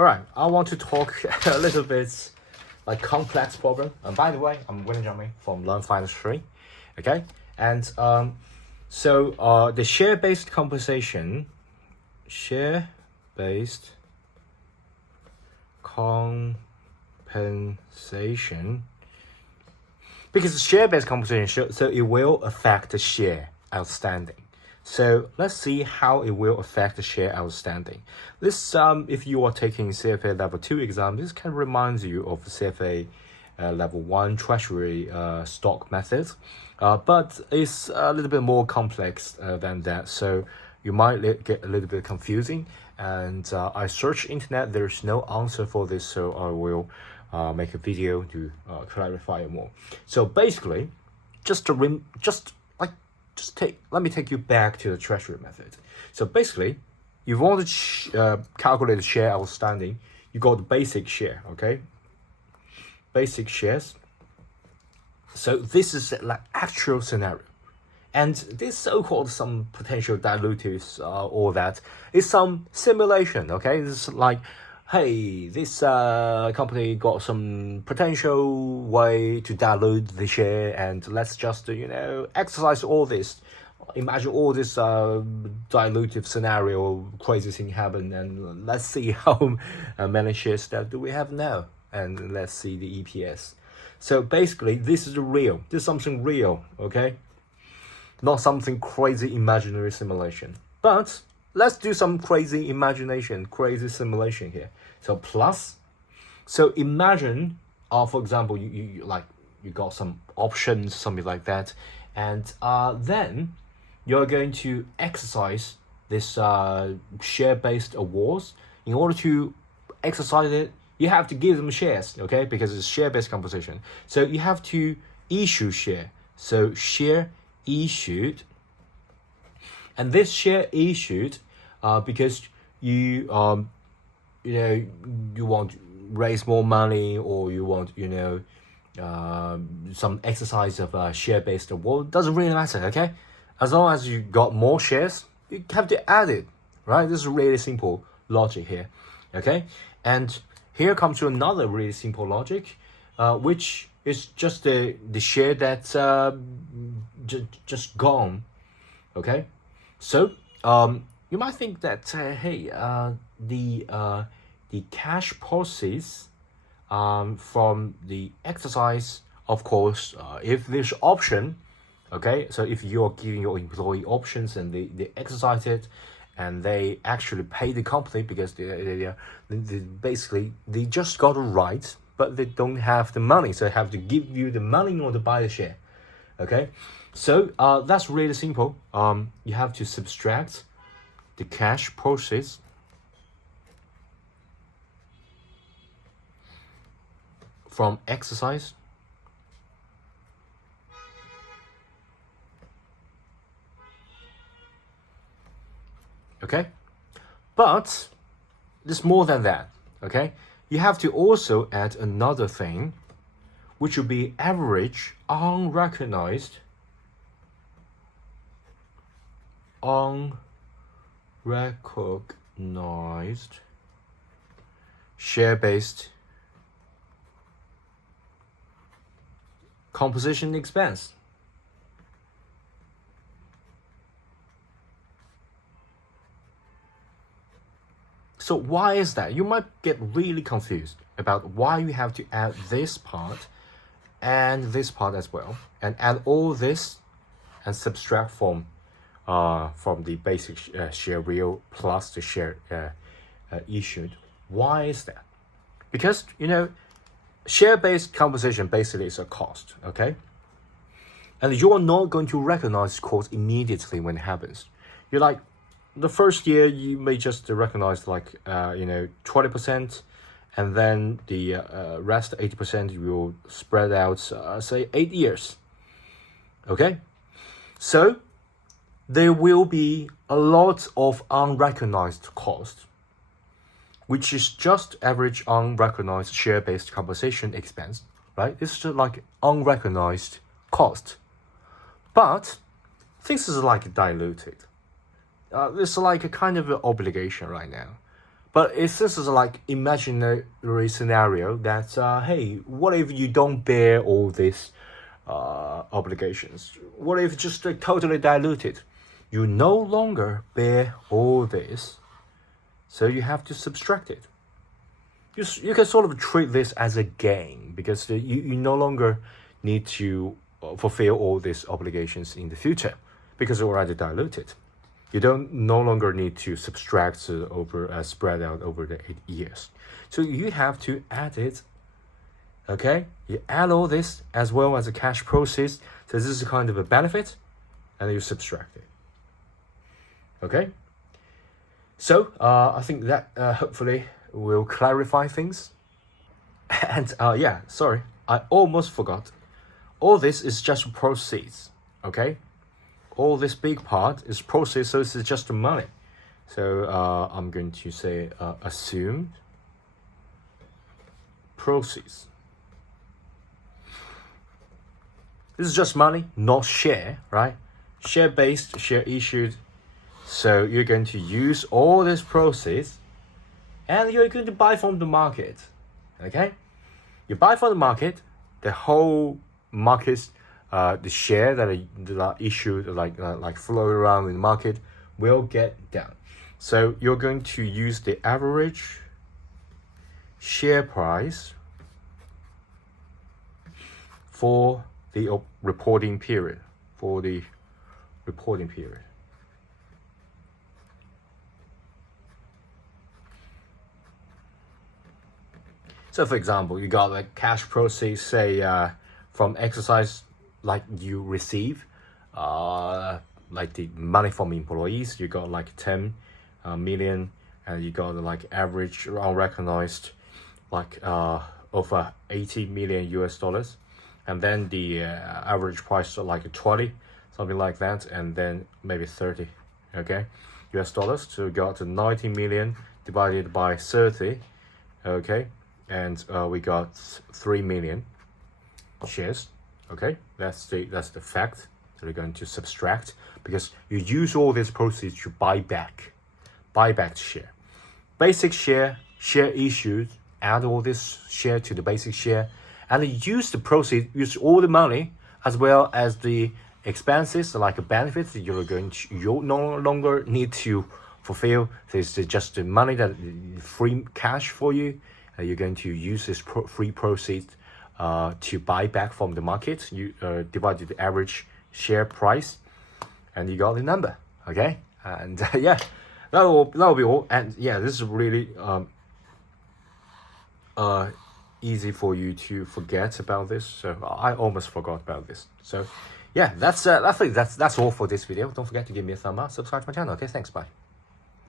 All right, I want to talk a little bit like complex problem. And by the way, I'm William Jiangming from Learn Finance 3. Okay, and the share-based compensation, because share-based compensation, so it will affect the share outstanding. So let's see how it will affect the share outstanding. This, if you are taking CFA Level 2 exam, this can remind you of the CFA Level 1 Treasury stock method, but it's a little bit more complex than that. So you might get a little bit confusing. And I searched internet, there's no answer for this, so I will make a video to clarify it more. So basically, let me take you back to the treasury method. So basically, if you want to calculate the share outstanding, you got the basic share, okay? Basic shares. So this is like actual scenario. And this so-called some potential dilutives all that is some simulation, okay? It's like, hey, this company got some potential way to dilute the share, and let's just, exercise all this. Imagine all this dilutive scenario, crazy thing happen, and let's see how many shares that do we have now, and let's see the EPS. So basically, this is real. This is something real, okay? Not something crazy imaginary simulation. But let's do some crazy imagination, crazy simulation here. So plus, so imagine, for example, you got some options, something like that, and then you're going to exercise this share-based awards. In order to exercise it, you have to give them shares, okay? Because it's share-based compensation. So you have to issue share. So share issued, and this share issued because you want to raise more money, or you want some exercise of share-based award. Doesn't really matter, okay? As long as you got more shares, you have to add it, right? This is really simple logic here, okay? And here comes to another really simple logic, which is just the share that's just gone, okay? So you might think that the cash proceeds from the exercise, of course, if there's option, okay? So if you're giving your employee options and they exercise it, and they actually pay the company because they basically they just got a right, but they don't have the money, so they have to give you the money in order to buy the share, okay? So that's really simple. You have to subtract the cash proceeds from exercise okay? But there's more than that, okay? You have to also add another thing, which will be average unrecognized share-based composition expense. So why is that? You might get really confused about why you have to add this part and this part as well, and add all this and subtract from the basic share real plus the share issued. Why is that? Because share-based compensation basically is a cost, okay? And you're not going to recognize cost immediately when it happens. You're like, the first year you may just recognize 20%, and then the rest 80% you will spread out, say 8 years, okay? So there will be a lot of unrecognized cost, which is just average unrecognized share-based compensation expense, right? It's just like unrecognized cost. But this is like diluted. It's like a kind of an obligation right now. But it's just like imaginary scenario that hey, what if you don't bear all these obligations? What if just totally diluted? You no longer bear all this, so you have to subtract it. You can sort of treat this as a gain because you no longer need to fulfill all these obligations in the future because you're already diluted. You don't no longer need to subtract over spread out over the 8 years. So you have to add it. Okay, you add all this as well as the cash proceeds. So this is kind of a benefit, and then you subtract it. Okay. So I think that hopefully will clarify things. And yeah, sorry, I almost forgot. All this is just proceeds. Okay. All this big part is proceeds, so this is just the money. So I'm going to say assumed proceeds. This is just money, not share, right? Share based, share issued. So you're going to use all this proceeds and you're going to buy from the market. Okay? You buy from the market, the whole market, the share that are issued, like flow around in the market, will get down. So you're going to use the average share price for the reporting period. So for example, you got like cash proceeds, say from exercise like you receive, like the money from employees, you got like 10 million, and you got like average unrecognized like over 80 million US dollars, and then the average price like 20, something like that, and then maybe 30, okay, US dollars. So you got 90 million divided by 30, okay, and we got 3 million shares. Okay, that's the fact that we're going to subtract, because you use all these proceeds to buy back the share. Basic share issued, add all this share to the basic share, and use the proceeds, use all the money as well as the expenses, like benefits that you no longer need to fulfill. This is just the money that free cash for you. You're going to use this free proceeds to buy back from the market. You divided the average share price, and you got the number. Okay, and yeah, that'll be all. And yeah, this is really easy for you to forget about this. So I almost forgot about this. So yeah, I think that's all for this video. Don't forget to give me a thumb up, subscribe to my channel. Okay, thanks, bye.